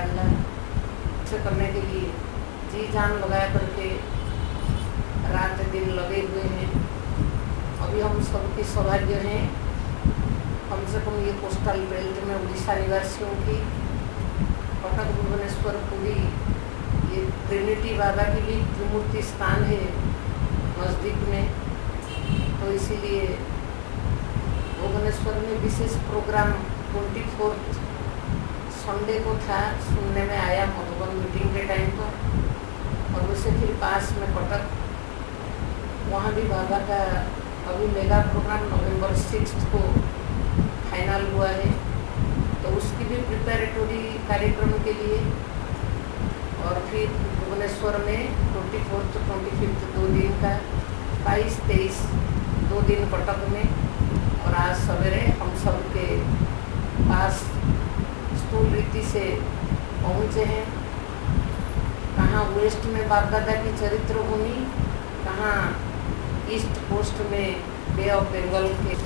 पाड़ना से करने के लिए जी जान लगाया करके रात दिन लगे हुए हैं। अभी हम सबकी सौभाग्य हैं, कम से कम ये कोस्टल बेल्ट में उड़ीसा निवासियों की कटक भुवनेश्वर पूरी ये ट्रिनिटी बाबा की भी त्रिमूर्ति स्थान है नज़दीक में, तो इसीलिए भुवनेश्वर में विशेष प्रोग्राम 24 संडे को था, सुनने में आया मधुबन मीटिंग के टाइम पर। और उससे फिर पास में कटक, वहाँ भी बाबा का अभी मेगा प्रोग्राम नवंबर 6 को फाइनल हुआ है, तो उसकी भी प्रिपरेटरी कार्यक्रम के लिए। और फिर भुवनेश्वर में 24 to 25 2 दिन का, 22-23 2 दिन कटक में। और आज सवेरे हम सब के पास स्कूल रीति से पहुँचे हैं। कहाँ वेस्ट में बाप दादा की चरित्र भूमि, कहाँ ईस्ट कोस्ट में बे ऑफ बंगाल के।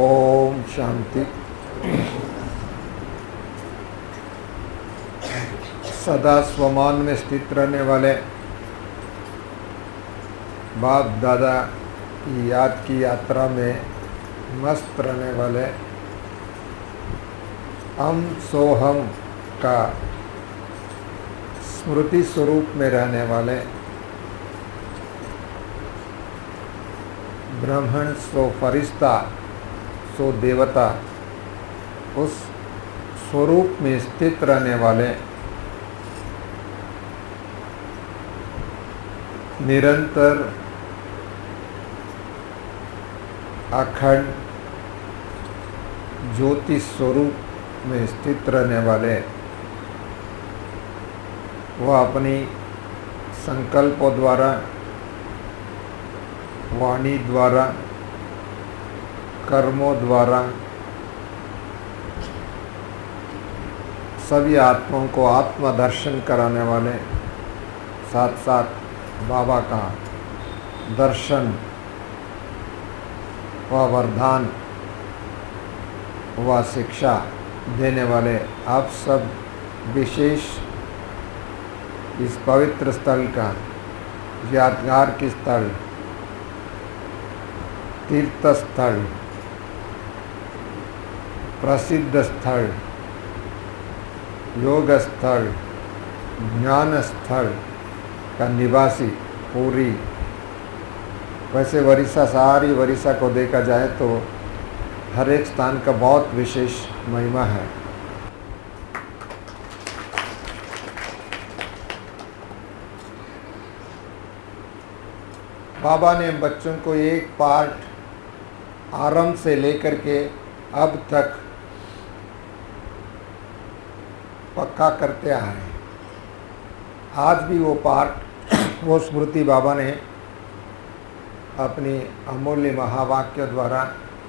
ओम शांति। सदा स्वमान में स्थित रहने वाले बाप दादा की याद की यात्रा में मस्त रहने वाले हम सोहम का स्मृति स्वरूप में रहने वाले ब्राह्मण सो फरिश्ता सो देवता, उस स्वरूप में स्थित रहने वाले निरंतर अखंड ज्योति स्वरूप में स्थित रहने वाले, वह अपनी संकल्पों द्वारा, वाणी द्वारा, कर्मों द्वारा सभी आत्माओं को आत्मदर्शन कराने वाले, साथ साथ बाबा का दर्शन व वरदान व शिक्षा देने वाले आप सब विशेष इस पवित्र स्थल का, यादगार की स्थल, तीर्थ स्थल, प्रसिद्ध स्थल, योग स्थल, ज्ञान स्थल का निवासी पूरी, वैसे वरिसा, सारी वरिसा को देखा जाए तो हर एक स्थान का बहुत विशेष महिमा है। बाबा ने बच्चों को एक पाठ आरंभ से लेकर के अब तक पक्का करते आए हैं। आज भी वो पाठ, वो स्मृति बाबा ने अपनी अमूल्य महावाक्य द्वारा,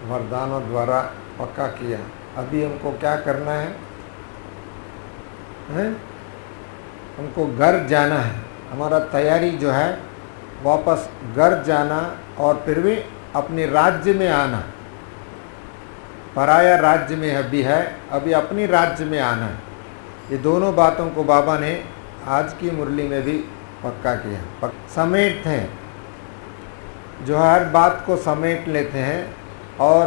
वरदानों द्वारा पक्का किया। अभी हमको क्या करना है? हमको घर जाना है, हमारा तैयारी जो है वापस घर जाना और फिर भी अपने राज्य में आना। पराया राज्य में अभी है, अभी अपनी राज्य में आना है। ये दोनों बातों को बाबा ने आज की मुरली में भी पक्का किया। समेटते हैं, जो हर बात को समेट लेते हैं और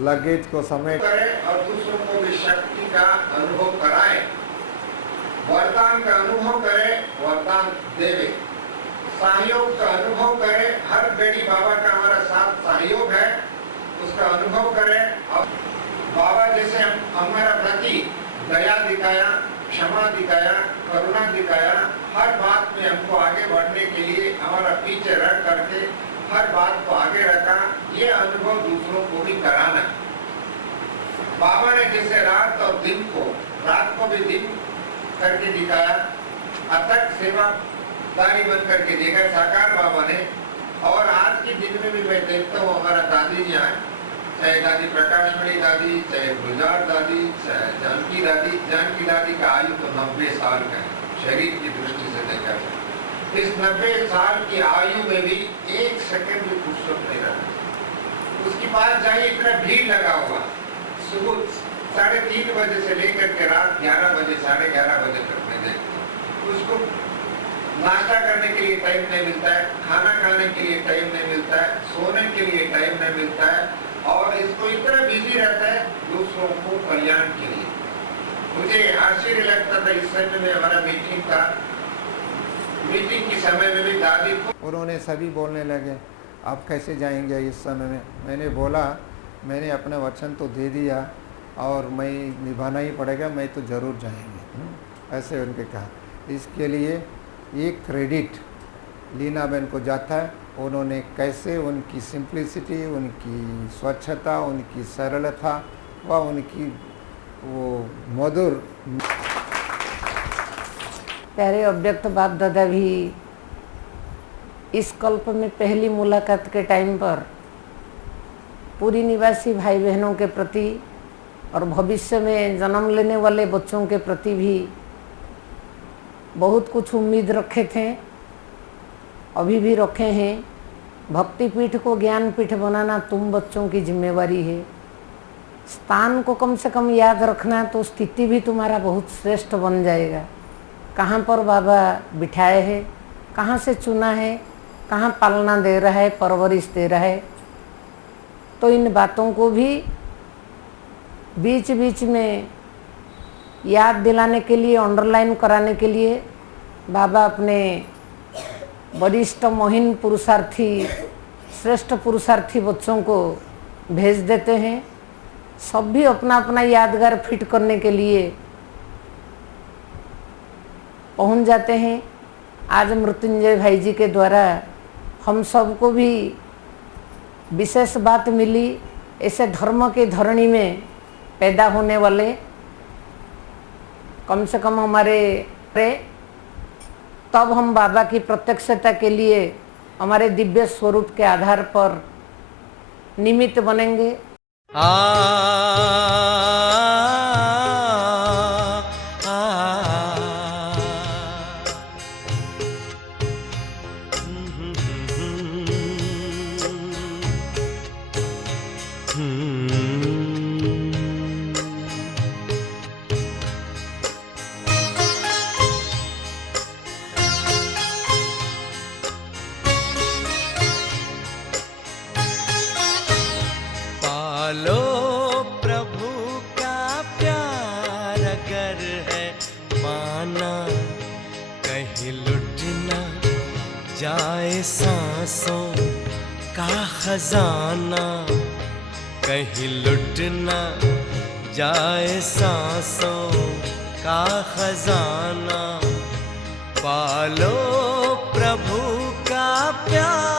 लगेज को समेट करें और दूसरों को भी शक्ति का अनुभव कराएं, वरदान का अनुभव करें, वरदान देवे, सहयोग का अनुभव करें। हर बेटी बाबा का हमारा साथ सहयोग है, उसका अनुभव करें। और बाबा जैसे हमारा प्रति दया दिखाया, क्षमा दिखाया, करुणा दिखाया, हर बात में हमको आगे बढ़ने के लिए हमारा पीछे रख करके हर बात को आगे रखा, ये अनुभव दूसरों को भी कराना। बाबा ने जैसे रात और दिन को, रात को भी दिन करके दिखाया, अथक सेवादारी बन करके देखा साकार बाबा ने। और आज के दिन में भी मैं देखता हूँ हमारा दादी जी आए, चाहे दादी प्रकाशमणि दादी, चाहे गुलजार दादी, चाहे जानकी दादी का आयु तो 90 साल का है, शरीर की दृष्टि से देखा जाए। इस 90 साल की आयु में भी एक सेकंड भी फुर्सत नहीं रहा। उसके पास जाइए, इतना भीड़ लगा हुआ, सुबह 3:30 बजे से लेकर के रात 11 बजे 11:30 बजे तक मैं देखता हूँ। उसको नाश्ता करने के लिए टाइम नहीं मिलता है, खाना खाने के लिए टाइम नहीं मिलता है, सोने के लिए टाइम नहीं मिलता है, और इसको इतना बिजी रहता है दूसरों को कल्याण के लिए। मुझे आश्चर्य लगता था इस समय में हमारा मीटिंग था, मीटिंग के समय में भी दादी को उन्होंने सभी बोलने लगे आप कैसे जाएंगे इस समय में। मैंने बोला मैंने अपना वचन तो दे दिया और मैं निभाना ही पड़ेगा, मैं तो ज़रूर जाएंगे, ऐसे उनके कहा। इसके लिए ये क्रेडिट लीना बहन को जाता है। उन्होंने कैसे उनकी सिंप्लिसिटी, उनकी स्वच्छता, उनकी सरलता व उनकी वो मधुर। प्यारे अव्यक्त बाप दादा भी इस कल्प में पहली मुलाकात के टाइम पर पूरी निवासी भाई बहनों के प्रति और भविष्य में जन्म लेने वाले बच्चों के प्रति भी बहुत कुछ उम्मीद रखे थे, अभी भी रखे हैं। भक्ति पीठ को ज्ञान पीठ बनाना तुम बच्चों की जिम्मेवारी है। स्थान को कम से कम याद रखना तो स्थिति भी तुम्हारा बहुत श्रेष्ठ बन जाएगा। कहाँ पर बाबा बिठाए है, कहाँ से चुना है, कहाँ पालना दे रहा है, परवरिश दे रहा है। तो इन बातों को भी बीच बीच में याद दिलाने के लिए, अंडरलाइन कराने के लिए बाबा अपने वरिष्ठ मोहिन पुरुषार्थी, श्रेष्ठ पुरुषार्थी बच्चों को भेज देते हैं। सब भी अपना अपना यादगार फिट करने के लिए पहुंच जाते हैं। आज मृत्युंजय भाई जी के द्वारा हम सबको भी विशेष बात मिली। ऐसे धर्म के धरणी में पैदा होने वाले कम से कम हमारे तब हम बाबा की प्रत्यक्षता के लिए हमारे दिव्य स्वरूप के आधार पर निमित्त बनेंगे। पालो प्रभु का प्यार अगर है पाना, कहीं लुट ना जाए सांसों का खजाना, कहीं लुट ना जाए सांसों का खजाना। पालो प्रभु का प्यार।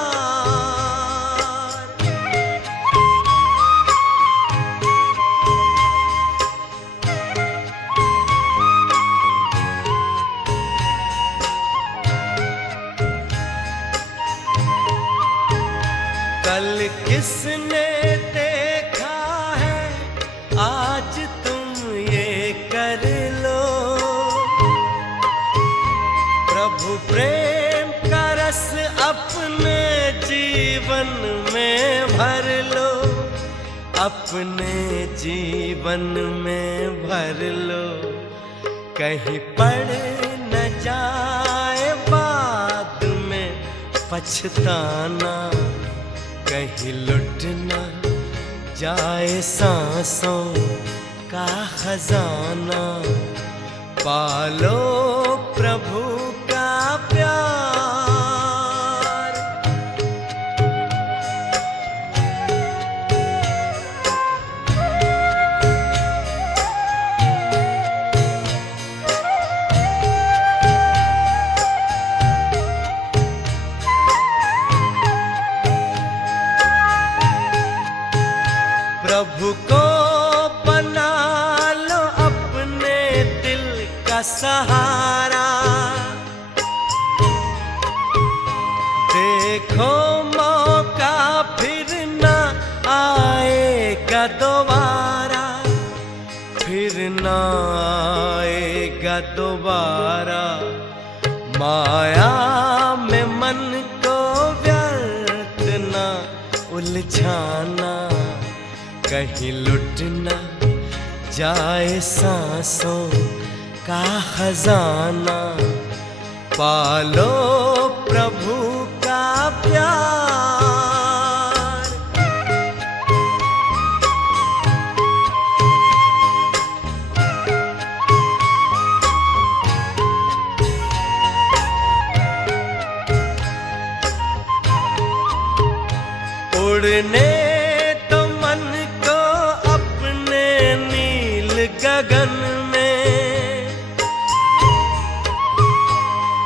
कल किसने देखा है, आज तुम ये कर लो। प्रभु प्रेम का रस अपने जीवन में भर लो, अपने जीवन में भर लो। कहीं पड़ न जाए बाद में पछताना, कहीं लुट न जाए सांसों का खजाना। पालो प्रभु का प्यार। प्रभु को बना लो अपने दिल का सहारा। देखो मौका फिर न आएगा दोबारा, फिर न आएगा दोबारा। माया में मन को व्यर्थ न उलझाना, कहीं लुट न जाए सांसों का खजाना। पालो प्रभु का प्यार। उड़ने तो मन को अपने नील गगन में,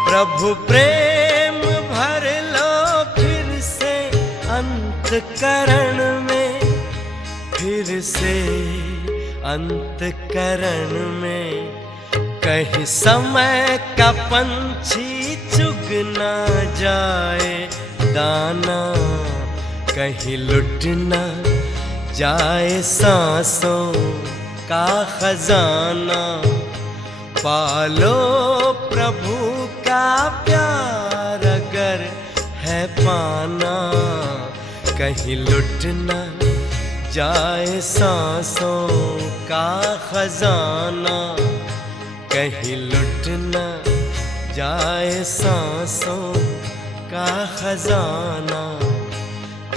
प्रभु प्रेम भर लो फिर से अंतकरण में, फिर से अंतकरण में। कहीं समय का पंछी चुग ना जाए दाना, कहीं लुट ना जाए सांसों का खजाना। पालो प्रभु का प्यार अगर है पाना, कहीं लुट न जाए सांसों का खजाना। कहीं लुट न जाए सांसों का खजाना,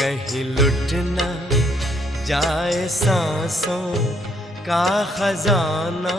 कहीं लुट न जाए सांसों का खजाना।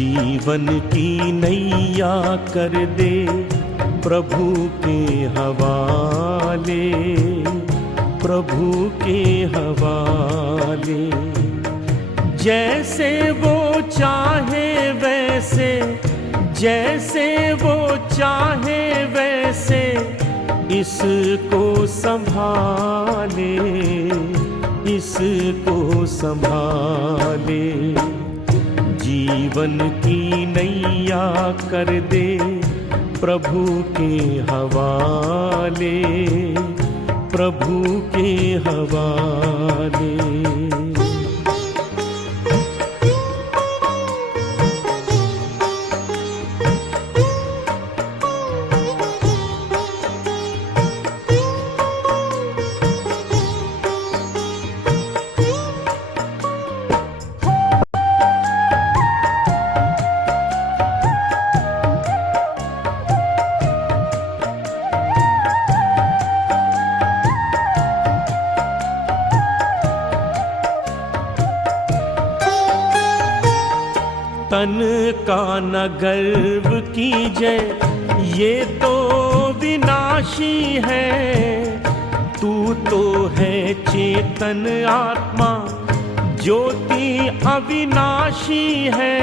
जीवन की नैया कर दे प्रभु के हवाले, प्रभु के हवाले। जैसे वो चाहे वैसे, जैसे वो चाहे वैसे इसको संभाले, इसको संभाले। जीवन की नैया कर दे प्रभु के हवाले, प्रभु के हवाले। तन का न गर्व कीजय, ये तो विनाशी है। तू तो है चेतन आत्मा, ज्योति अविनाशी है।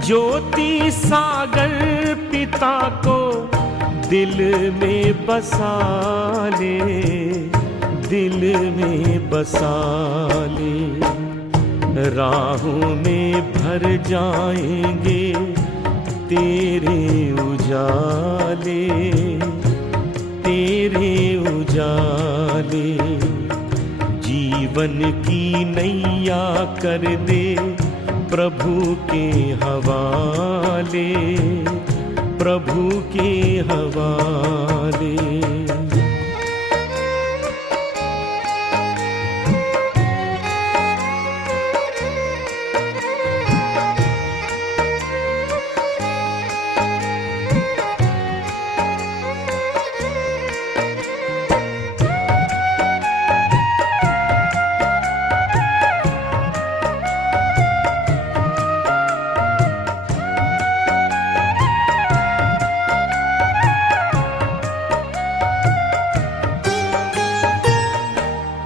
ज्योति सागर पिता को दिल में बसा ले, दिल में बसा ले। राहों में भर जाएंगे तेरे उजाले, तेरे उजाले। जीवन की नैया कर दे प्रभु के हवाले, प्रभु के हवाले।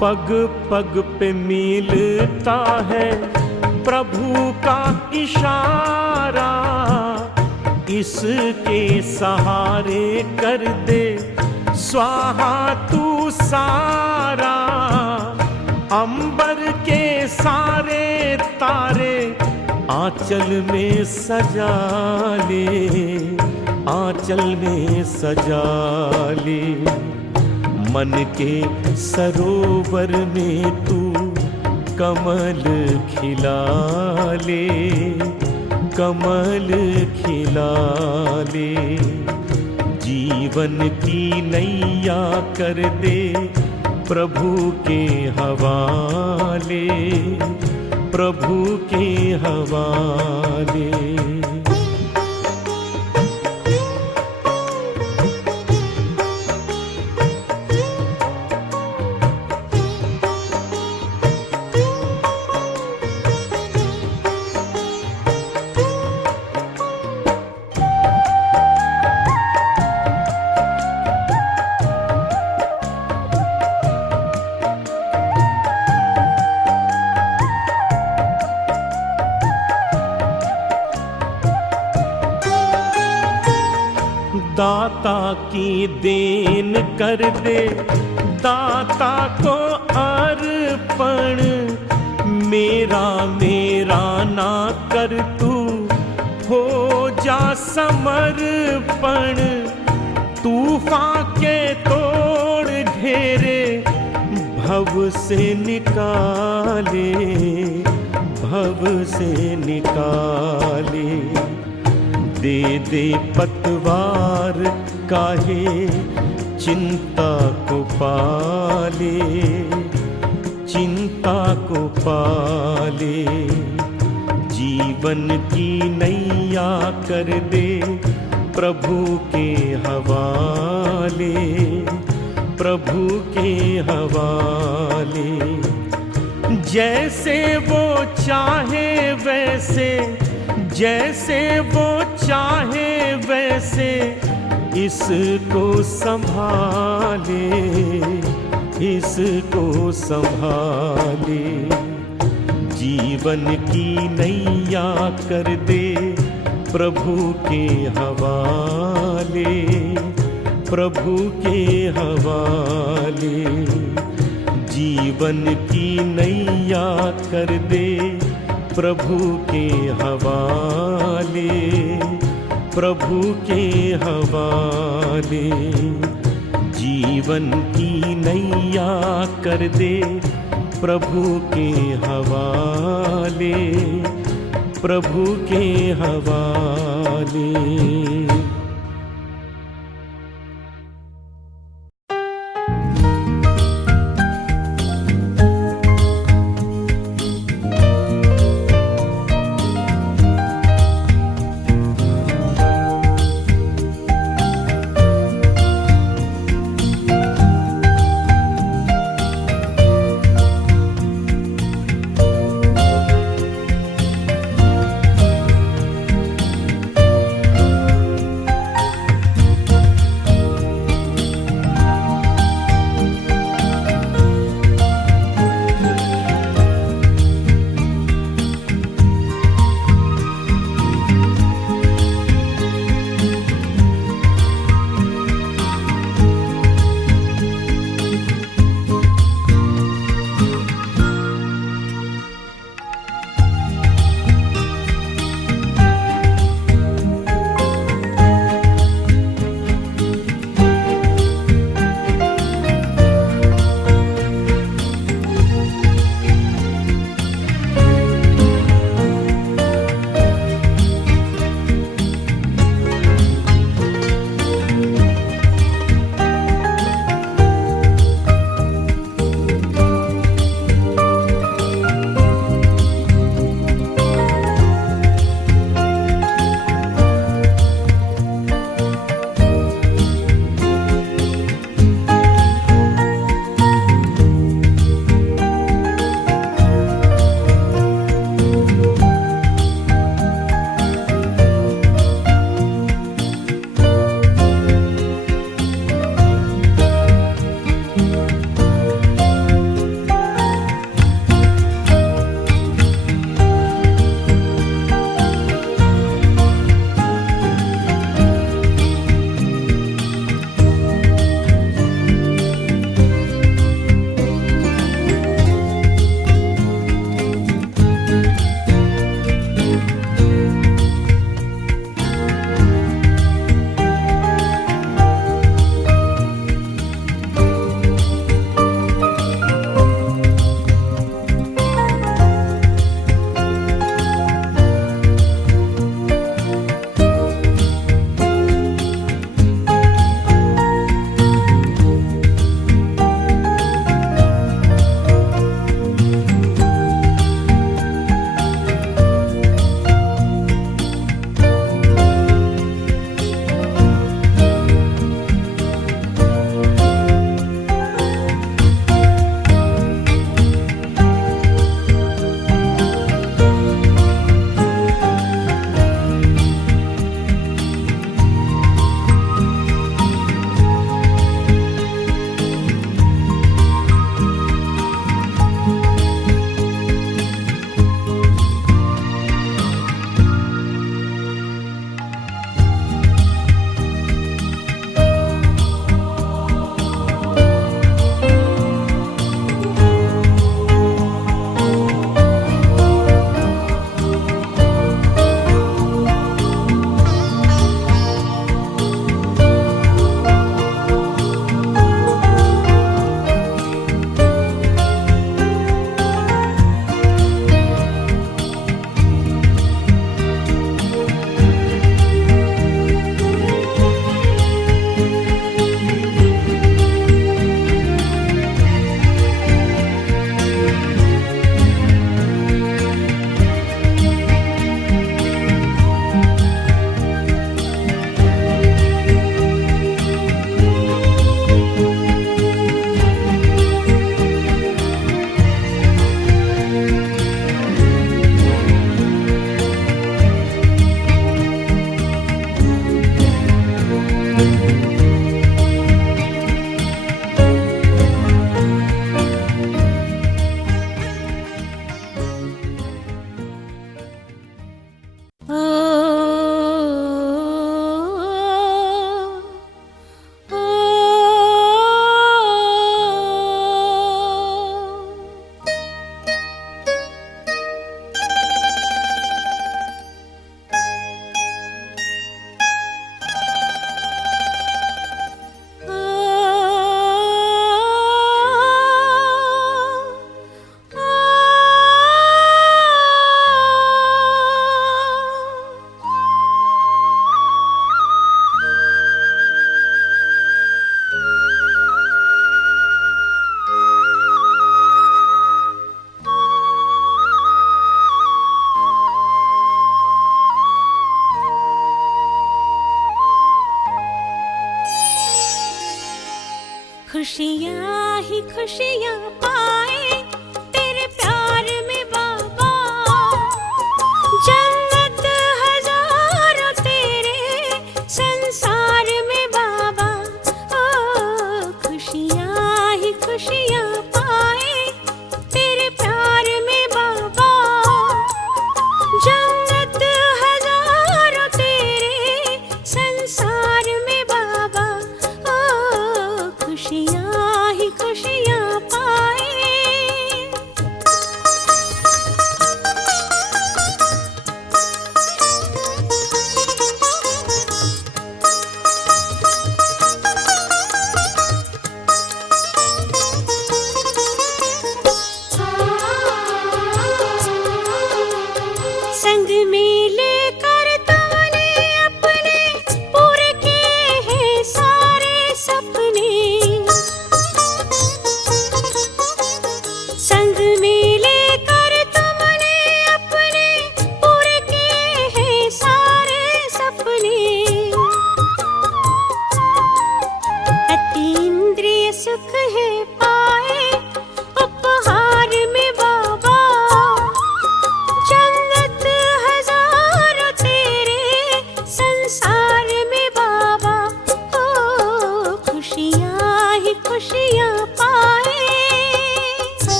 पग पग पे मिलता है प्रभु का इशारा। इसके सहारे कर दे स्वाहा तू सारा। अंबर के सारे तारे आंचल में सजा ले, आंचल में सजा ले। मन के सरोवर में तू कमल खिला ले, कमल खिला ले। जीवन की नैया कर दे प्रभु के हवाले, प्रभु के हवाले। दाता की देन कर दे दाता को अर्पण। मेरा मेरा ना कर तू हो जा समर्पण। तूफान के तोड़ घेरे भव से निकाले, भव से निकाले। दे दे पतवार काहे चिंता को पाले, चिंता को पाले। जीवन की नैया कर दे प्रभु के हवाले, प्रभु के हवाले। जैसे वो चाहे वैसे, जैसे वो चाहे वैसे इसको संभाले, इसको संभाले। जीवन की नैया कर दे प्रभु के हवाले, प्रभु के हवाले। जीवन की नैया कर दे प्रभु के हवाले, प्रभु के हवाले। जीवन की नैया कर दे प्रभु के हवाले, प्रभु के हवाले।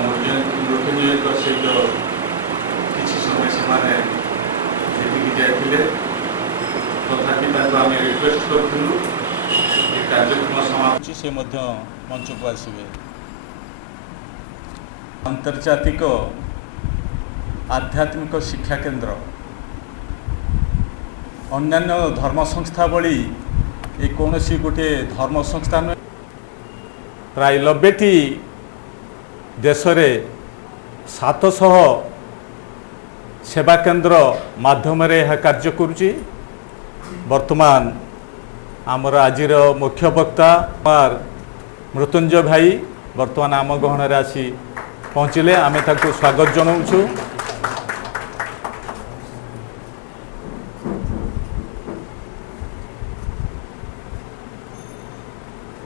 मृत्युंजय सहित किसी समय से जाते तथापि आम रिक्वेस्ट करूँ कार्यक्रम समाप्ति से मंच को आसवे। आंतर्जातिक आध्यात्मिक शिक्षा केंद्र अन्यान्य धर्म संस्था भली ये कौन सी गोटे धर्म संस्था नुहे। प्राय 90टी देश में 700 सेवा केंद्र माध्यम यह कार्य करुच्ची। वर्तमान आमर आजिर मुख्य वक्ता मृत्युंजय भाई वर्तमान आम गहन आसी पहुँचले आमे ताको स्वागत जनाऊँ।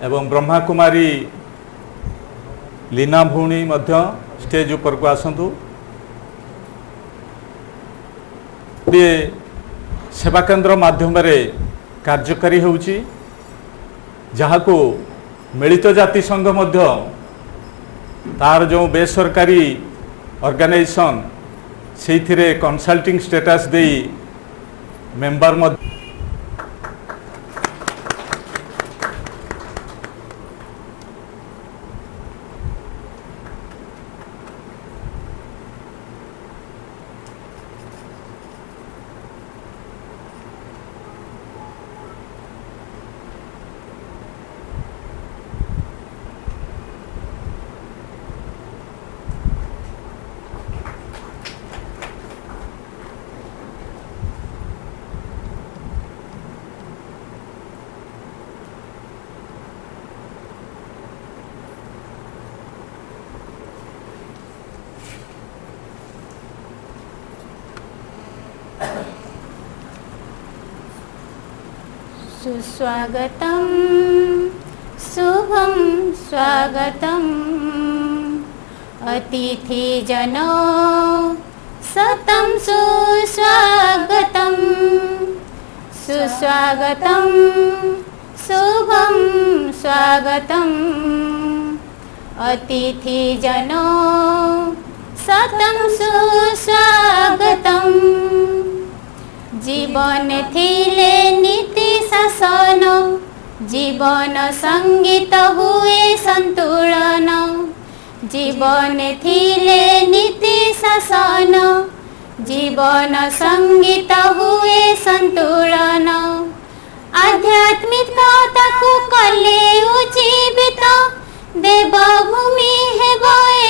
एवं ब्रह्मा कुमारी लीना भौणी मध्य स्टेज ऊपर को आसतु। ये सेवा केंद्र माध्यम कार्यकारी होउची जहाँ को मिलित जाति संघ मध्य तार जो बेसरकारी ऑर्गेनाइजेशन से कंसल्टिंग स्टेटस दे मेंबर मध्य सुस्वागतं शुभं स्वागतम् अतिथिजनो सतं सुस्वागतं सुस्वागतं शुभं स्वागतम् अतिथिजनो सतं सुस्वागतम् जीवन थिले नीति शासन जीवन संगीत हुए संतुलन जीवन थिले नीति शासन जीवन संगीत हुए संतुलन आध्यात्मिकता को कले उजीवित देवभूमि है गए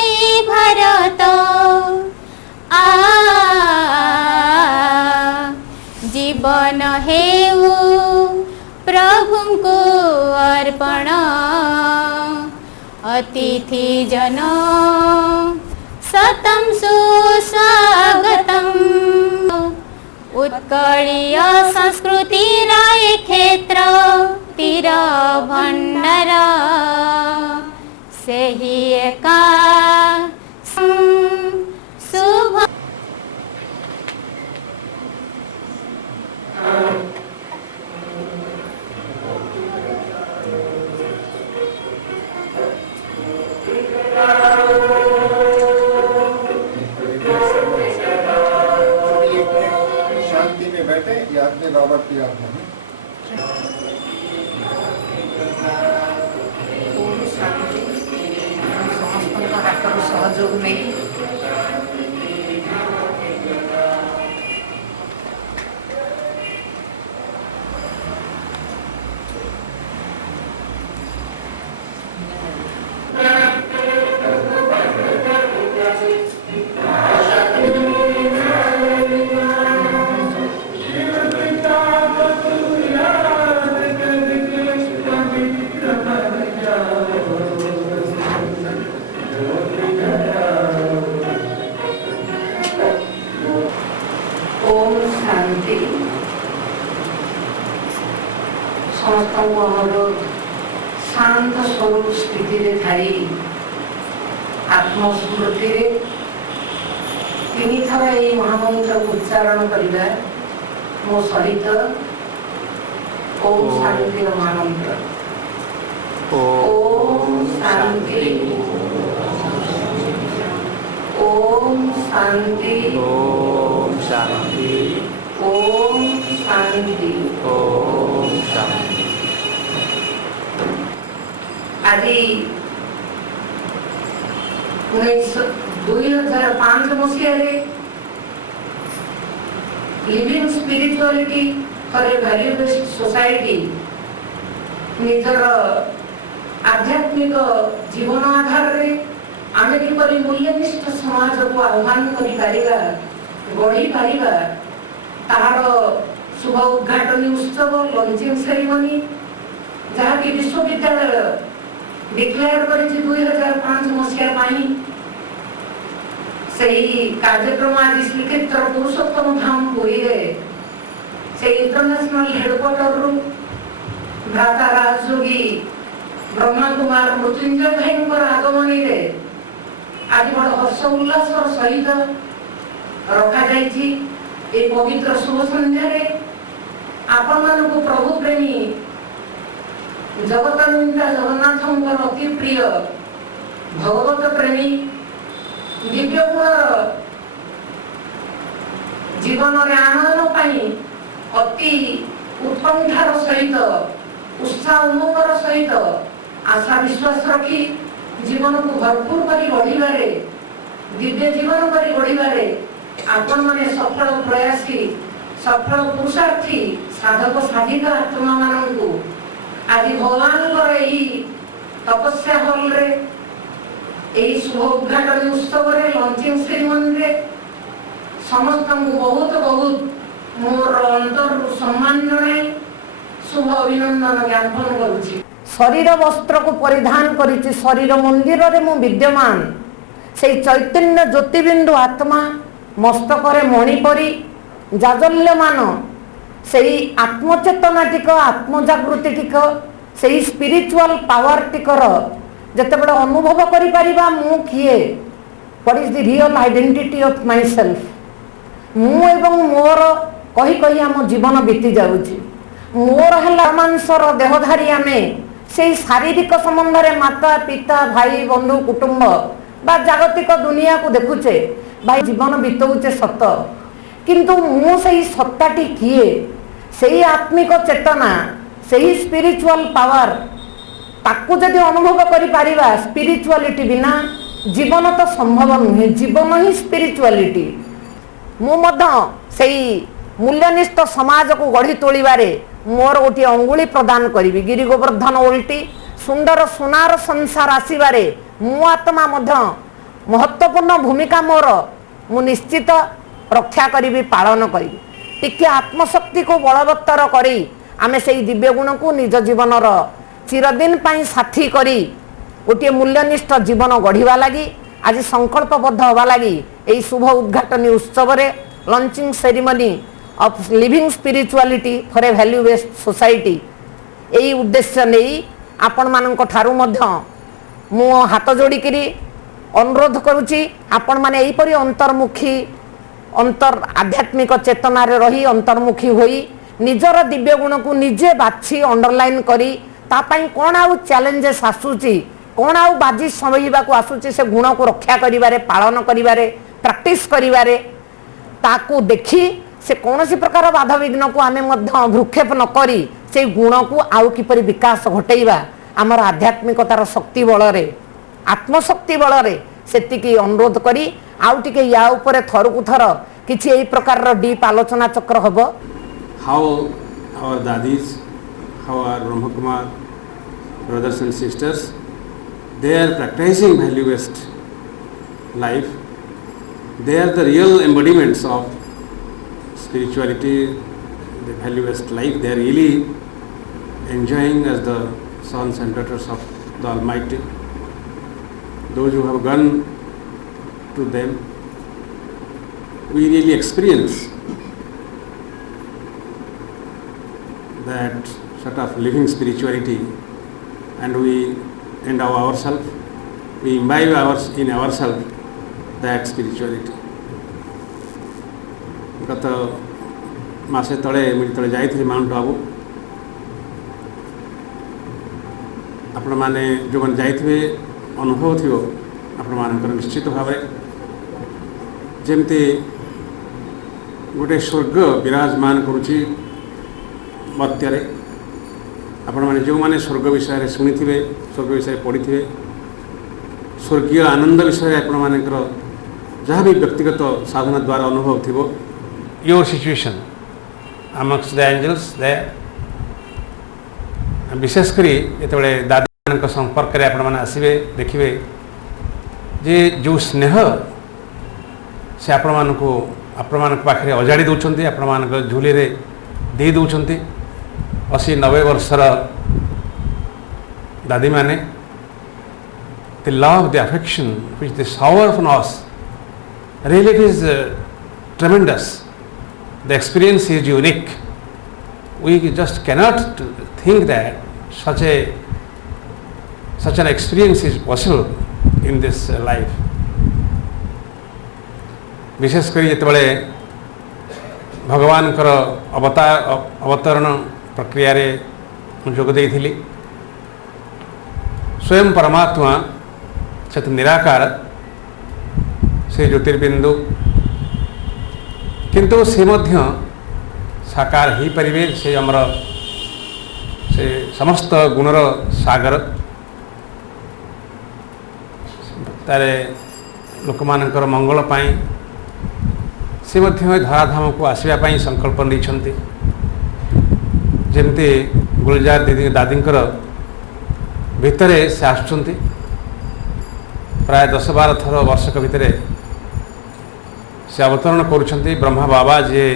भारत जीवन हेउ प्रभु को अर्पण अतिथि जन सतं सुस्वागतम् उत्कलीय संस्कृति राय क्षेत्र तीर भंडार से ही एका शुभ शांति में बैठे याद में बाबा की याद में समस्त हाथ सहयोग नहीं शांत स्वरूप स्थिति थाई आत्मस्मृति तीन थर ये महामंत्र उच्चारण करिबा मो सहित ओम शांति महामंत्र ओम शांति शांति ओम शांति ओम शांति। ओम शांति। आज 2005 मसीह living spirituality for a value based society निजर आध्यात्मिक जीवन आधार रे आमे किपरि मूल्यनिष्ठ समाज को आह्वान करि पारिबा गढ़ी पारिबा तार शुभ उद्घाटन उत्सव लॉन्चिंग सेरेमनी जहाँ की विश्वविद्यालय डिक्लेयर करिछि 2005 मसीहा पाई सही कार्यक्रम आज श्रीक्षेत्र पुरुषोत्तम धाम पुरी रे से इंटरनेशनल हेडक्वार्टर रु भ्राता राजयोगी ब्रह्मा कुमार मृत्युंजय भाई आगमन रे आज बड़ हर्ष उल्लास सहित रखा जाइछि। ए पवित्र शुभ संध्या रे आपण मानकु प्रभु प्रेमी जगतनिंदा जगन्नाथंकर अति प्रिय भगवत प्रेमी दिव्य गुणर जीवन रे आनंद पाई अति उत्कंठार सहित उत्साह उमंगर सहित आशा विश्वास रखी जीवन को भरपूर करी गढ़िबारे दिव्य जीवन करी गढ़िबारे आपण माने सफल प्रयासी सफल पुरुषार्थी साधक साधिका आत्मा मानकु आज भगवान यही तपस्या हॉल रे यही शुभ उद्घाटन उत्सव रे लॉन्चिंग सेरेमनी रे समस्त बहुत बहुत मोर अंतर सम्मान जनाई शुभ अभिनंदन ज्ञापन करुछि। शरीर वस्त्र को परिधान करिछि शरीर मंदिर रे मु विद्यमान से चैतन्य ज्योतिबिंदु आत्मा मस्तक रे मणिपरी जाजल्यमान से आत्मचेतना टिक आत्मजागृति टिक से स्पिरिचुअल पावर टिकर जते बड़ अनुभव करि परिबा मु किए what is the real identity of my self मु एवं मोर कही कही आम जीवन बीती जाउछि मोर हला मांसर देहधारी आमे से शारीरिक संबंध रे माता पिता भाई बंधु कुटुंब बा जागतिक दुनिया को देखुचे भाई जीवन बीतौचे सत किंतु मु से सत्ताटी किए से आत्मिक चेतना से स्पिरिचुअल पावर ताकू जदि अनुभव करि पारिबा स्पिरिचुअलिटी बिना जीवन तो संभव नुहे जीवन ही स्पिरिचुअलिटी मु मध्य सेही मूल्यनिष्ठ समाज को गढ़ी तोलिबारे मोर गोटे अंगुली प्रदान करी गिरी गोवर्धन उल्टी सुंदर सुनार संसार आसीबारे मु आत्मा मध्य महत्वपूर्ण भूमिका मोर मु निश्चित रक्षा करी पालन करी टिके आत्मशक्ति को बलवत्तर करी आमे से दिव्य गुण को निज जीवन चिरदिन पाई साथी करी गोटे मूल्यनिष्ठ जीवन गढ़िवा लगी आज संकल्पबद्ध होगा लगी यही शुभ उद्घाटन उत्सव रे launching ceremony of living spirituality for a value based society यही उद्देश्य नहीं आपण मानक ठारू मध्य मु हाथ जोड़िकी अनुरोध करुच्ची आपण माने एहीपरि अंतर्मुखी अंतर आध्यात्मिक चेतना रे रही अंतर्मुखी होई निजर दिव्य गुण को निजे बाछी अंडरलाइन करी तापाई कौन आउ चैलेंजेस आसूची कौन आउ बाजी समझा को आसूची से गुण को रक्षा करिबारे पालन करिबारे प्रैक्टिस करिबारे ताकू देखी से कौन सी प्रकार बाधा विघ्न को आमे मध्य भ्रुक्षेप न करी से गुण को आउ किपरि विकास घटेइबा आमर आध्यात्मिकतार शक्ति बल आत्मशक्ति बल सेतिकी अनुरोध करी आउ टिके या उपरे थर को थर किछि एई प्रकार डीप आलोचना चक्र हबो। How our dadis, how our Brahma Kumar brothers and sisters, they are practicing value-based life. They are the real embodiments of spirituality, the value-based life. They are really enjoying as the sons and daughters of the Almighty. Those who have gone to them, we really experience that sort of living spirituality, and we endow ourselves, we imbibe in ourselves that spirituality. गत मासे तले मुझे तले जाइए mount Abu आपण मैंने जो मैंने जाइए अनुभव थी आपण मान निश्चित भाव जमती गोटे स्वर्ग विराजमान करुच्ची मर्त्य आपण मैंने जो मैंने स्वर्ग विषय शुणी थे स्वर्ग विषय पढ़ी थे स्वर्गीय आनंद विषय आपण मानकर जहाँ भी व्यक्तिगत साधना द्वारा अनुभव थी your situation amongst the angels there विशेषकर जिते दादी मान संपर्क में आपण मैंने आसवे देखिए जे जो स्नेह से आपण मान पाखे अजाड़ी दौरान आपण मान झुली दे दौरान 80-90 वर्षर दादी माने the love, the affection which they shower from us, really it is tremendous. The experience is unique. We just cannot think that such an experience is possible in this life. विशेष कर जिते भगवान अवतरण प्रक्रिया रे जोग देइथिली स्वयं परमात्मा से निराकार से ज्योतिर्बिंदु किंतु से मध्य साकार ही परिवे से हमर से समस्त गुणर सागर तारे लोक मानकर मंगल पाई से मध्य धराधाम को आसवा पाई संकल्प नहीं जमती गुलजार दीदी दादींकर भितरे से आसुंच प्राय 10-12 थर वर्षक भितर से अवतरण करुँच ब्रह्मा बाबा जे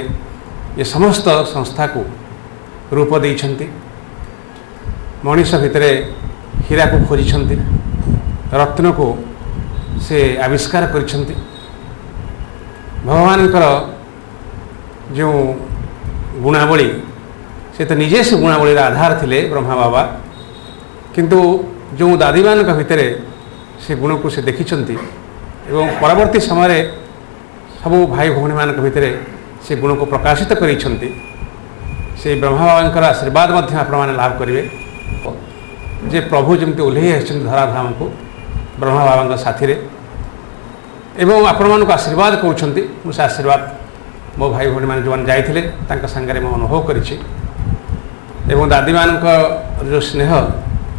ये समस्त संस्था को रूप देइछन्ति मनीष भितर हीरा को खोजिछन्ति रत्न को से आविष्कार करिछन्ति भगवानकर जो गुणावली से तो निजे से गुणावली आधार थिले ब्रह्मा बाबा किंतु जो दादी मान भितर से गुण को से देखिछन्ति एवं परवर्ती समय सबू भाई भौणी मान भितर से गुण को प्रकाशित करिछन्ति से ब्रह्मा बाबा आशीर्वाद मध्य आपण माने लाभ करेंगे जे प्रभु जमती ओह्लई आछन धराधाम को ब्रह्मा बाबा साथी रे एवं आपण मान को आशीर्वाद करुछन्ति से आशीर्वाद मो भाई भौणी मान जो जाइथिले तांका संगे मो अनुभव करिछि एवं दादी मान जो स्नेह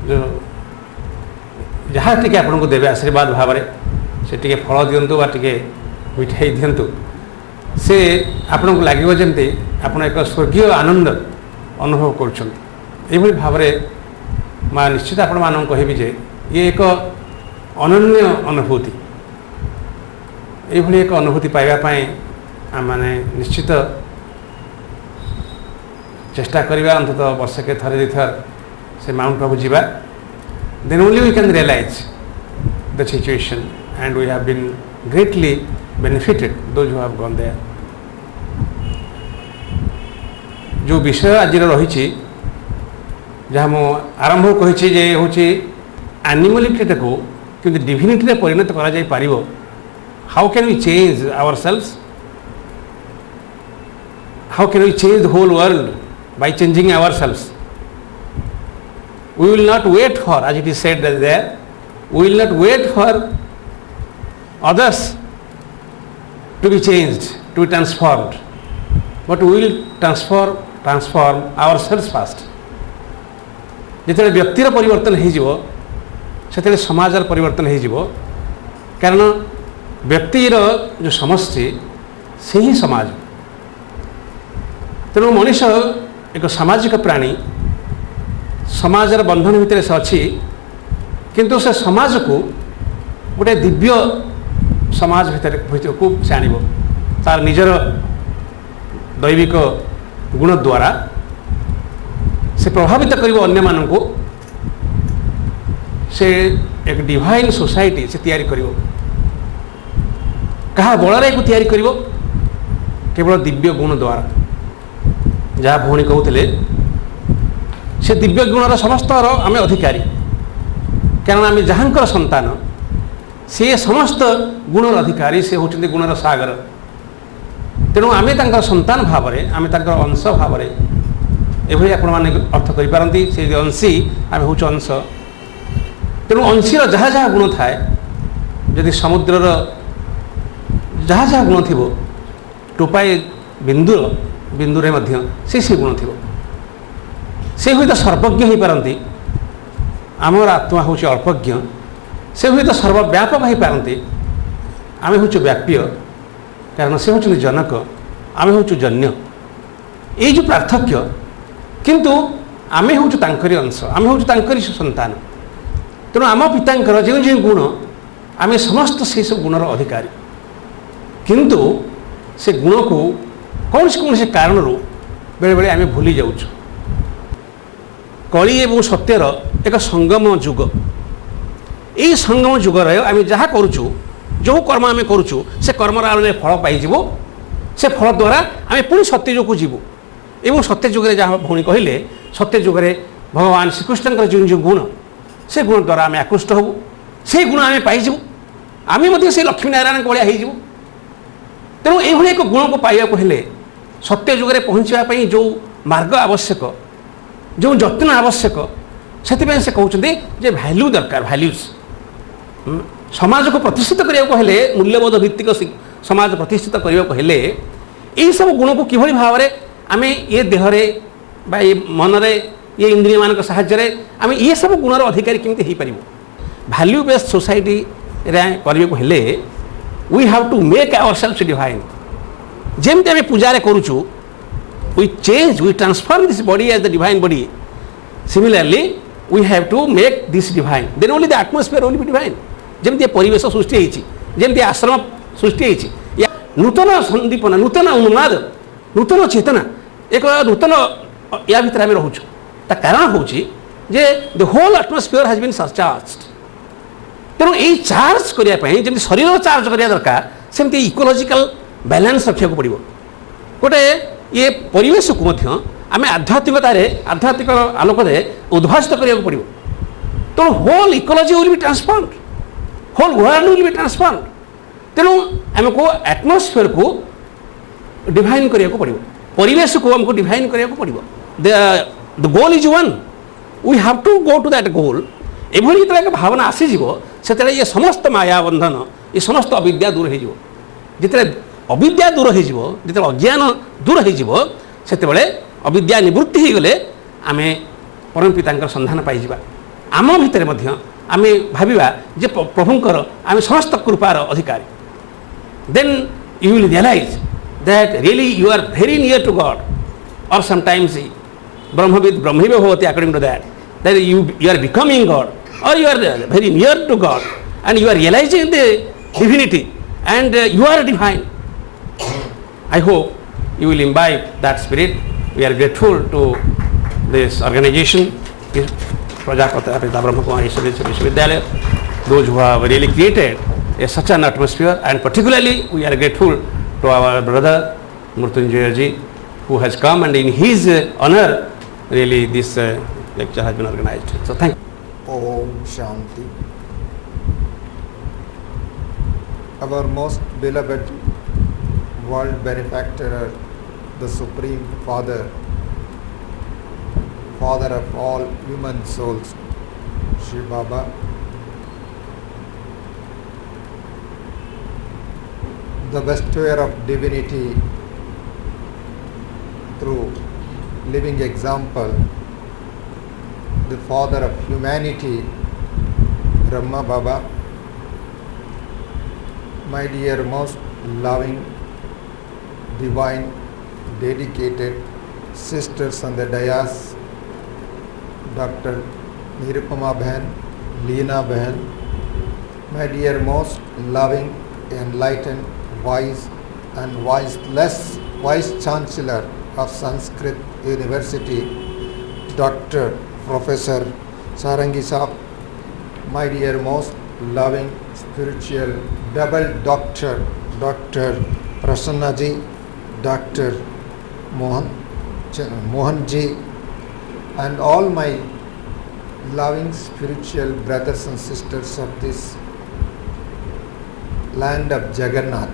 जो जहाँ टी आपन को देवे आशीर्वाद भाव से टी फल दिंतु बा टी मिठाई दिंतु से आपण को लगे जमती आपण एक स्वर्गीय आनंद अनुभव कर भाव माँ निश्चित आपण मान कहबी जे ये एक अनन्य अनुभूति ये एक अनुभूति पाइबापी आम मैंने निश्चित चेष्टा करवा अंतत वर्षके थरे दुई थर से mount Abu Java then only we can realize the situation and we have been greatly benefited those who have gone there. जो विषय आज रही जहाँ मु आरंभ कही जे हूँ एनिमलिटी को किंतु डिविनिटी परिणत करा जाई पारिबो. How can we change ourselves? How can we change the whole world by changing ourselves? We will not wait for, as it is said there, we will not wait for others to be changed, to be transformed, but we will transform ourselves first. जिते व्यक्तिर परिवर्तन हो से समाजर परिवर्तन हो कारण व्यक्तिर जो समष्टि से ही समाज तेणु मनीष एक सामाजिक प्राणी समाजर बंधन भितर से अच्छी किंतु से समाज को गोटे दिव्य समाज भितर को से आनिब तार निजर दैविक गुण द्वारा से प्रभावित कर अन्य मानक से एक डिवाइन सोसाइटी से तैयारी करिवो. कहा बलरे को तैयारी करिवो केवल दिव्य गुण द्वारा जहाँ भौणी कहते से दिव्य गुणर समस्त आम अधिकारी कारण आम जहाँकर संतान से समस्त गुणर अधिकारी से होती गुणर सागर तेणु आम संतान भाव आम अंश भाव ये आपण मैंने अर्थ करें से अंशी आम हूँ अंश तेणु अंशीर जहाँ जहाँ गुण थाए जदि समुद्रर जहाँ जहाँ गुण थी टोपाए बिंदुरे मध्य से गुण थी से हुए तो सर्वज्ञ हो पारती आमर आत्मा हूँ अल्पज्ञ से हुए तो सर्वव्यापक हो पारती आम हूँ व्याप्य कारण से हूँ जनक आम हूँ जन्य ये जो पार्थक्य किंतु आम हूँ तांकरी अंश आम हूँ तांकरी संतान तेणु आम पितांकर जो जो गुण आम समस्त से सब गुणर अधिकारी किंतु से गुण को कौन से कारण बेले बेले आम भूली जाऊँ कली एवं सत्यर एक संगम जुग यही संगम जुगर आम जहाँ करुचु जो कर्म आम करुचु से कर्मर आलोक फल पाइब से फल द्वारा आम पुणी सत्य जुग को जीवु एवं सत्य जुगे जहाँ भौणी कहले सत्य जुगे भगवान श्रीकृष्ण जो जो गुण से गुण द्वारा आम आकृष्ट हबू से गुण आम पाइबू आम से लक्ष्मी नारायण भाया हो तेणु ये एक गुण को पाइबा हेले सत्य जुगे पहुँचापी जो मार्ग आवश्यक जो जत्न आवश्यक से कहते जे भैल्यू दरकार भैल्यूज समाज को प्रतिष्ठित करने को हेले मूल्यबोध भित्तिक समाज प्रतिष्ठित करने को हेले यही सब गुण को किभली भाव में आम ये देहरे बा ये मनरे ये इंद्रिय मान साहाय्य आम ये सब गुणर अधिकारी केमती हो पार भैल्यू बेस्ड सोसाइटी करने को हेले we have to make our self divine जमती आम पूजा करुचु we change, we transform this body as the divine body. Similarly, we have to make this divine. Then only the atmosphere will be divine. जमती परिवेश सृष्टि होती जमती आश्रम सृष्टि होती नूतन संदीपना नूतन उन्माद नूतन चेतना एक नूतन या भीतर आम रोचु ता कारण हूँ जे the whole atmosphere has been charged तेणु यही चार्ज करने जमी शरीर चार्ज करने दरकार सेमती इकोलॉजिकल बैलेंस रखा पड़ो गोटे ये परिवेश को आम आध्यात्मिक आलोक उद्भासित करने पड़ो तेणु whole ecology will be transformed whole world will be transformed तेणु आमको एटमोस्फियर को डिवाइन करने पड़ो परिवेश को आमको डिवाइन करने पड़ो the goal is one we have to go to that goal एभली जो भावना आसीज से ये समस्त माया बंधन ये समस्त अविद्या दूर हो जिते अविद्या दूर हो जो अज्ञान दूर हो अविद्या निवृत्ति हो गले आम परम पिता संधान पाइबा आम भितर आम भाविबा जे प्रभुंकर आम समस्त कृपार अधिकारी then you will realize that really you are very near to God और समटाइम्स ब्रह्मविद ब्रह्मैव भवति according to that you are becoming God और you are very near to God and you are realizing the divinity and you are divine I hope you will imbibe that spirit. We are grateful to this organization, Prajakota Pita Brahma Kumari Vishwavidyalaya, those who have really created such an atmosphere, and particularly we are grateful to our brother Murtunjaya ji, who has come, and in his honor, really this lecture has been organized. So thank you. Om Shanti. Our most beloved world benefactor, the Supreme Father, Father of all human souls, Shri Baba, the bestower of divinity through living example, the Father of humanity, Brahma Baba, my dear most loving, divine, dedicated sisters on the dais, Dr. Nirupama Bahan, Leena Bahan, my dear most loving, enlightened, wise and Vice Chancellor of Sanskrit University, Dr. Professor Sarangi Saab, my dear most loving, spiritual double doctor, Dr. Prasanna ji, Dr. Mohan ji, and all my loving spiritual brothers and sisters of this land of Jagannath.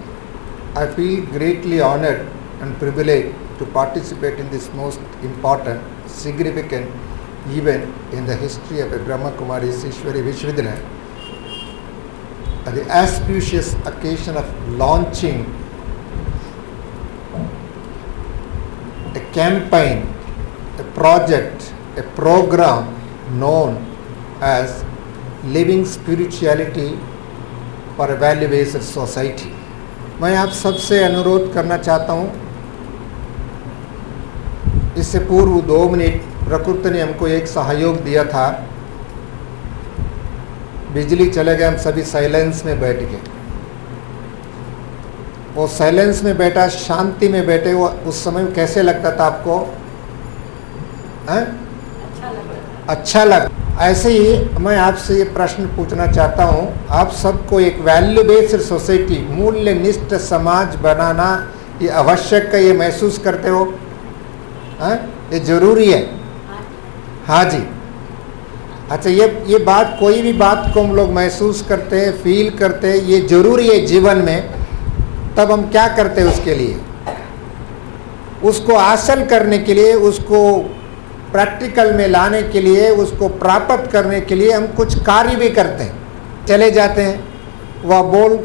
I feel greatly honored and privileged to participate in this most important, significant event in the history of Brahma Kumaris Ishwari Vishwavidyalaya. the auspicious occasion of launching a campaign, a project, a program known as Living Spirituality for a Value-Based Society. मैं आप सबसे अनुरोध करना चाहता हूँ, इससे पूर्व 2 minute प्रकृति ने हमको एक सहयोग दिया था, बिजली चले गए, हम सभी साइलेंस में बैठ गए। वो साइलेंस में बैठा, शांति में बैठे, वो उस समय कैसे लगता था आपको? अच्छा लगा। ऐसे ही मैं आपसे ये प्रश्न पूछना चाहता हूँ, आप सबको एक वैल्यू बेस्ड सोसाइटी, मूल्यनिष्ठ समाज बनाना ये आवश्यक है, ये महसूस करते हो? ये जरूरी है? हाँ जी। अच्छा, ये बात, कोई भी बात को हम लोग महसूस करते हैं, फील करते हैं, ये जरूरी है जीवन में, तब हम क्या करते हैं उसके लिए? उसको हासिल करने के लिए, उसको प्रैक्टिकल में लाने के लिए, उसको प्राप्त करने के लिए हम कुछ कार्य भी करते हैं, चले जाते हैं। वह बोल,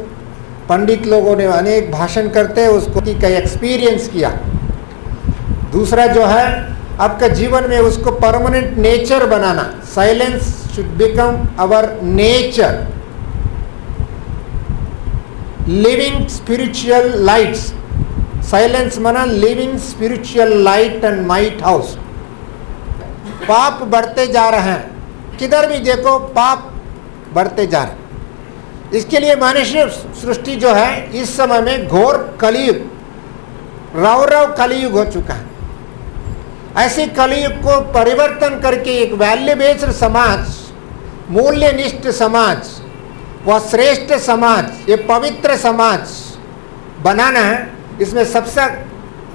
पंडित लोगों ने अनेक भाषण करते हैं, उसको का एक्सपीरियंस किया। दूसरा जो है आपका जीवन में उसको परमानेंट नेचर बनाना, silence should become our nature, living spiritual lights, silence माना living spiritual light and might house. पाप बढ़ते जा रहे हैं, किधर भी देखो पाप बढ़ते जा रहे हैं। इसके लिए मनुष्य सृष्टि जो है इस समय में घोर कलयुग, रौरव कलयुग हो चुका है। ऐसे कलयुग को परिवर्तन करके एक वैल्यू बेस्ड समाज, मूल्यनिष्ठ समाज, व श्रेष्ठ समाज, ये पवित्र समाज बनाना है। इसमें सबसे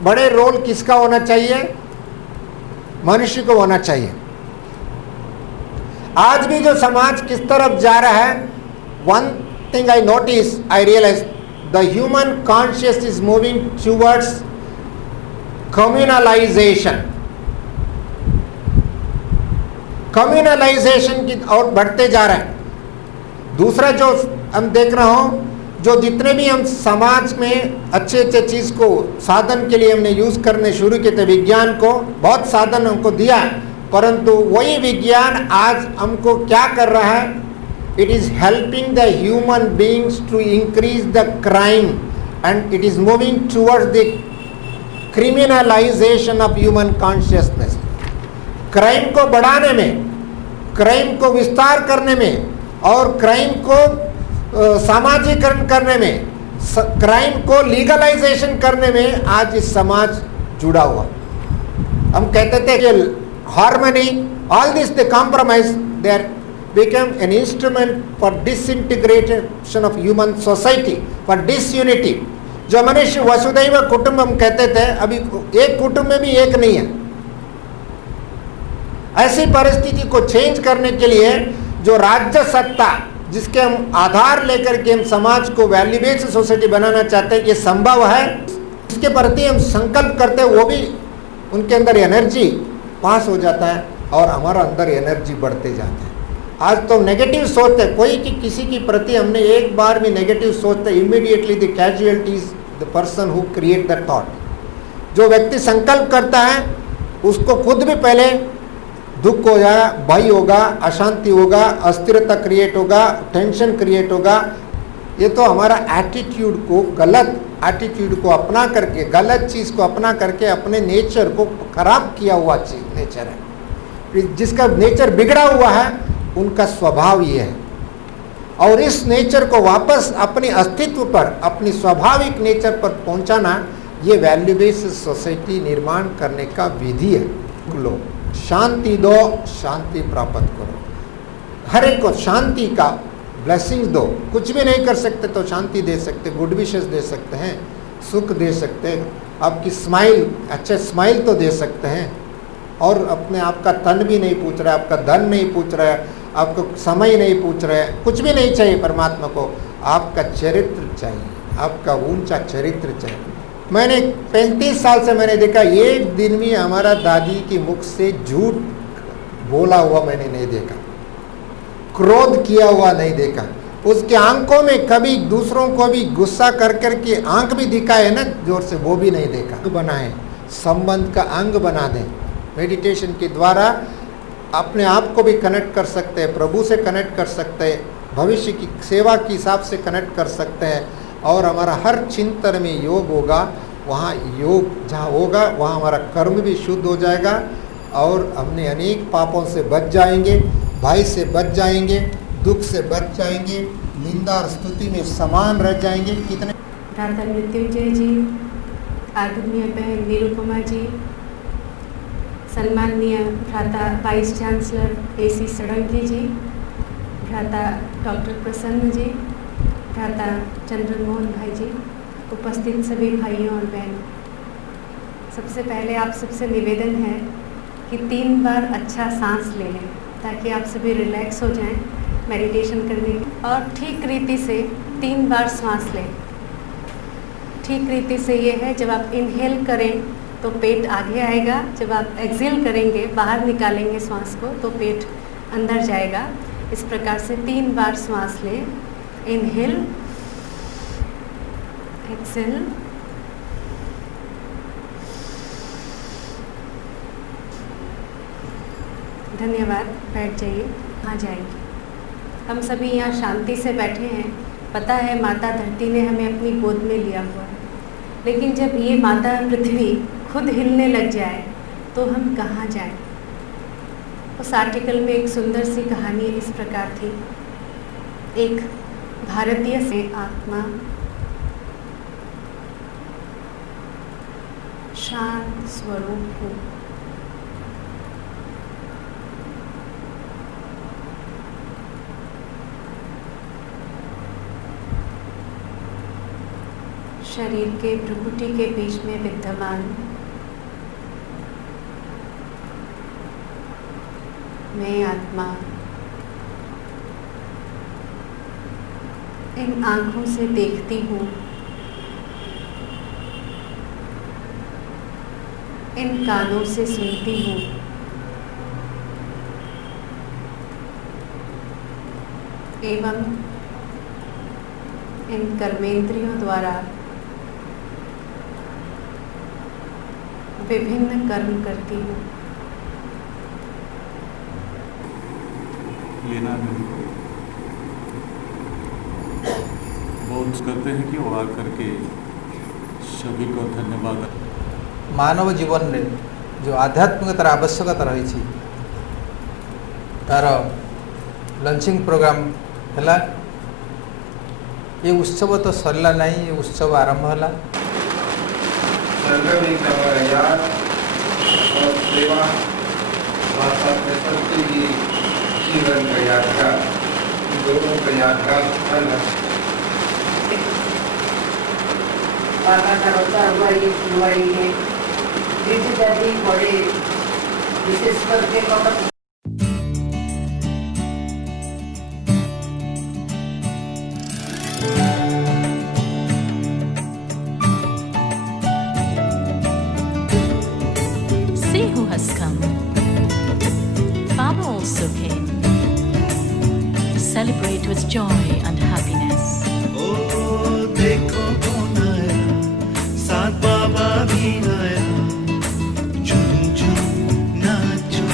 बड़े रोल किसका होना चाहिए? मनुष्य को होना चाहिए। आज भी जो समाज किस तरफ जा रहा है, one thing I notice, I realize the human conscious is moving towards communalisation. Communalisation की ओर बढ़ते जा रहे हैं। दूसरा जो हम देख रहा हूं, जो जितने भी हम समाज में अच्छे अच्छे चीज़ को साधन के लिए हमने यूज़ करने शुरू किए थे, विज्ञान को बहुत साधन हमको दिया, परंतु वही विज्ञान आज हमको क्या कर रहा है? It is helping the human beings to increase the crime and it is moving towards the criminalisation of human consciousness. Crime को बढ़ाने में, क्राइम को विस्तार करने में और क्राइम को सामाजिकरण करने में, क्राइम को लीगलाइजेशन करने में आज इस समाज जुड़ा हुआ। हम कहते थे कि harmony, all this the compromise, they are become an instrument for disintegration of human society, for disunity. जो मनुष्य वसुधैव कुटुंबम कहते थे, अभी एक कुटुंब में भी एक नहीं है। ऐसी परिस्थिति को चेंज करने के लिए जो राज्य सत्ता, जिसके हम आधार लेकर के हम समाज को वैल्यू बेस्ड सोसाइटी बनाना चाहते हैं, ये संभव है। इसके प्रति हम संकल्प करते हैं, वो भी उनके अंदर एनर्जी पास हो जाता है और हमारा अंदर एनर्जी बढ़ते जाता है। आज तो नेगेटिव सोचते हैं, कोई की किसी के प्रति हमने एक बार भी नेगेटिव सोचते, immediately the casualties the person who create the thought. जो व्यक्ति संकल्प करता है उसको खुद भी पहले दुख हो जाएगा, भय होगा, अशांति होगा, अस्थिरता क्रिएट होगा, टेंशन क्रिएट होगा। ये तो हमारा एटीट्यूड को, गलत एटीट्यूड को अपना करके, गलत चीज़ को अपना करके अपने नेचर को खराब किया हुआ चीज नेचर है। जिसका नेचर बिगड़ा हुआ है उनका स्वभाव ये है, और इस नेचर को वापस अपने अस्तित्व पर, अपनी स्वाभाविक नेचर पर पहुंचाना, ये वैल्यू बेस्ड सोसाइटी निर्माण करने का विधि है। लोग शांति दो, शांति प्राप्त करो। हर एक को शांति का ब्लेसिंग्स दो। कुछ भी नहीं कर सकते तो शांति दे सकते, गुड विशेस दे सकते हैं, सुख दे सकते हैं, आपकी स्माइल, अच्छे स्माइल तो दे सकते हैं। और अपने आपका तन भी नहीं पूछ रहा है, आपका धन नहीं पूछ रहा है, आपको समय नहीं पूछ रहा है, कुछ भी नहीं चाहिए परमात्मा को। आपका चरित्र चाहिए, आपका ऊंचा चरित्र चाहिए। मैंने 35 साल से मैंने देखा, एक दिन भी हमारा दादी की मुख से झूठ बोला हुआ मैंने नहीं देखा, क्रोध किया हुआ नहीं देखा। उसके आंखों में कभी दूसरों को भी गुस्सा कर कर के आंख भी दिखाए ना जोर से, वो भी नहीं देखा। बनाए, संबंध का अंग बना दें। मेडिटेशन के द्वारा अपने आप को भी कनेक्ट कर सकते हैं, प्रभु से कनेक्ट कर सकते हैं, भविष्य की सेवा के हिसाब से कनेक्ट कर सकते हैं, और हमारा हर चिंतन में योग होगा। वहाँ योग जहाँ होगा वहाँ हमारा कर्म भी शुद्ध हो जाएगा, और हमने अनेक पापों से बच जाएंगे, भय से बच जाएंगे, दुख से बच जाएंगे, निंदा और स्तुति में समान रह जाएंगे। कितने भ्राता मृत्युंजय जी, आदरणीय बहन निरुपमा जी, सम्माननीय भ्राता वाइस चांसलर AC सड़ंगी जी, भ्राता डॉक्टर प्रसन्न जी, भ्राता चंद्रमोहन भाई जी, उपस्थित सभी भाइयों और बहनों, सबसे पहले आप सबसे निवेदन है कि 3 बार अच्छा सांस ले लें ताकि आप सभी रिलैक्स हो जाएं मेडिटेशन करने की, और ठीक रीति से 3 बार सांस लें। ठीक रीति से ये है, जब आप इनहेल करें तो पेट आगे आएगा, जब आप एक्सहेल करेंगे, बाहर निकालेंगे श्वास को, तो पेट अंदर जाएगा। इस प्रकार से 3 बार श्वास लें। इनहेल, एक्सहेल, धन्यवाद। बैठ जाइए, आ जाएंगे। हम सभी यहाँ शांति से बैठे हैं। पता है माता धरती ने हमें अपनी गोद में लिया हुआ है, लेकिन जब ये माता पृथ्वी खुद हिलने लग जाए तो हम कहाँ जाएं? उस आर्टिकल में एक सुंदर सी कहानी इस प्रकार थी। एक भारतीय से आत्मा शांत स्वरूप हूँ। शरीर के भ्रुकुटी के बीच में विद्यमान मैं आत्मा इन आँखों से देखती हूँ, इन कानों से सुनती हूँ, एवं इन कर्मेंद्रियों द्वारा विभिन्न कर्म करती हूँ। लेना नहीं, बहुत करते हैं कि वो आ करके सभी को धन्यवाद। मानव जीवन में जो आध्यात्मिकतार आवश्यकता रही तार लंचिंग प्रोग्राम है। ये उत्सव तो सरला नहीं, ये उत्सव आरंभ है। याद और सेवा जीवन का यादगार, दोनों का यादगार स्थल है। बाबा का अवतार हुआ ये फुलवाड़ी है, जाति बड़े विशेष करके कपट celebrate with joy and happiness. Oh, देखो कौन आया, साथ बाबा भी आया, झूम झूम नाचो।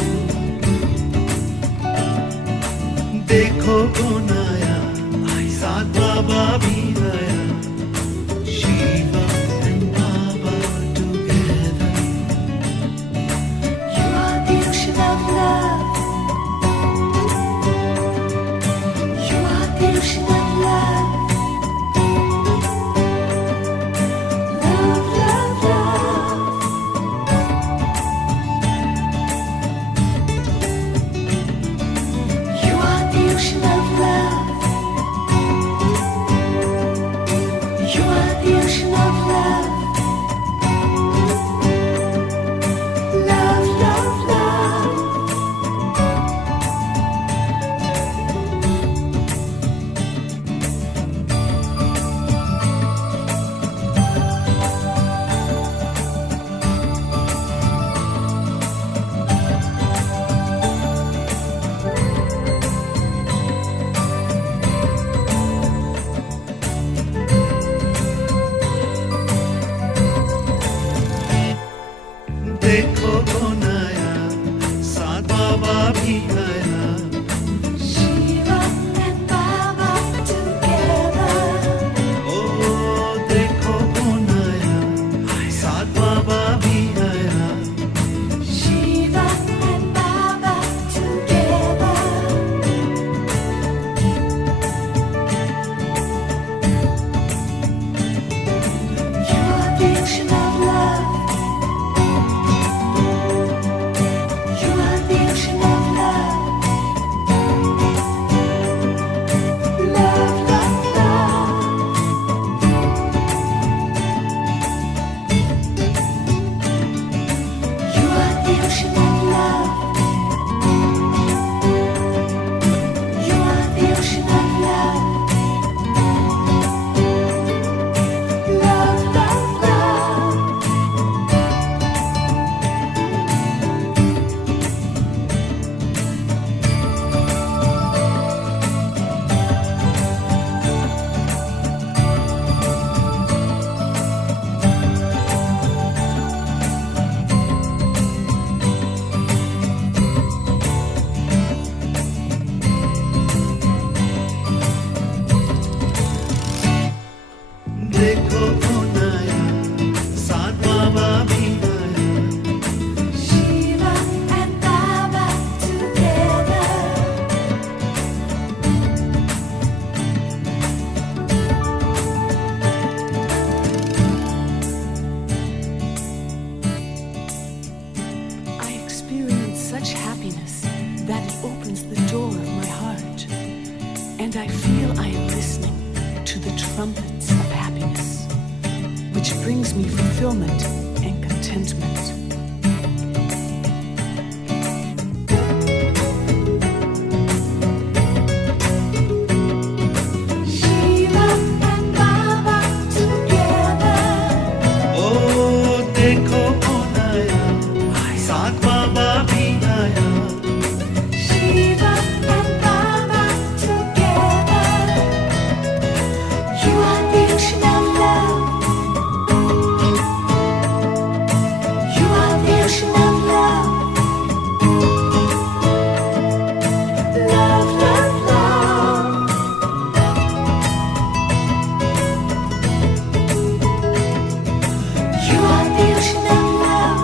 brings me fulfillment and contentment. Shiva and Baba together. Oh, देखो कौन आया, साथ बाबा भी आया. Shiva and Baba together. You are the ocean of love. You are the ocean of love. Love, love, love. You are the ocean of love.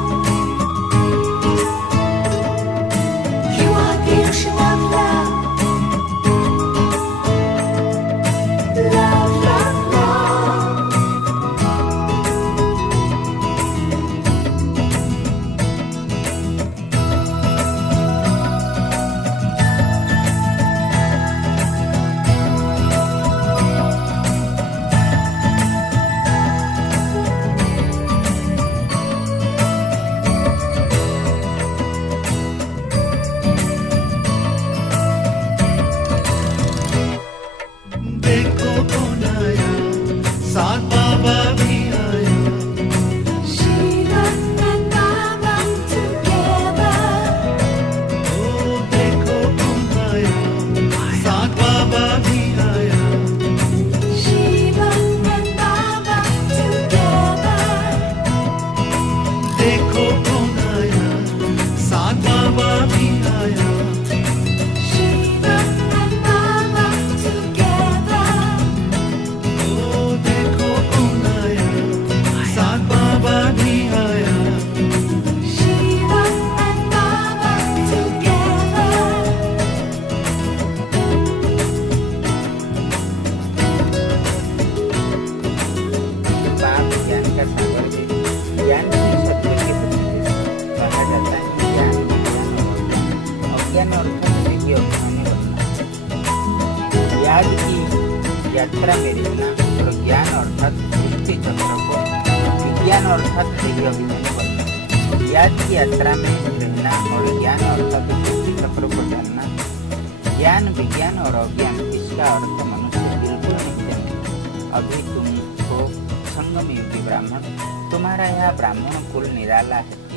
You are the ocean of love. Love, love, love. देखो कौन आया, साथ बाबा भी आया. Shiva and Baba together. Oh, देखो कौन आया, साथ बाबा भी आया. Shiva and Baba together. देखो कौन आया, साथ बाबा भी आया. Shiva and Baba together. Oh, देखो कौन आया, साथ बाबा भी आया. Shiva and Baba together. बाप ज्ञान का सागर है। ज्ञान ही सत्य के प्रतीक है। कहा जाता है ज्ञान अज्ञान अर्थात से ही अभिमानी बनना। याद की यात्रा में रहना और ज्ञान अर्थात सृष्टि चक्र को, विज्ञान अर्थात से ही अभिमानी बनना। याद की यात्रा में रहना और ज्ञान अर्थात सृष्टि चक्र को जानना। ज्ञान विज्ञान और अज्ञान इसका अर्थ मनुष्य बिल्कुल नहीं जानते। अभी तुम हो संगम युगी ब्राह्मण, तुम्हारा यह ब्राह्मण कुल निराला है।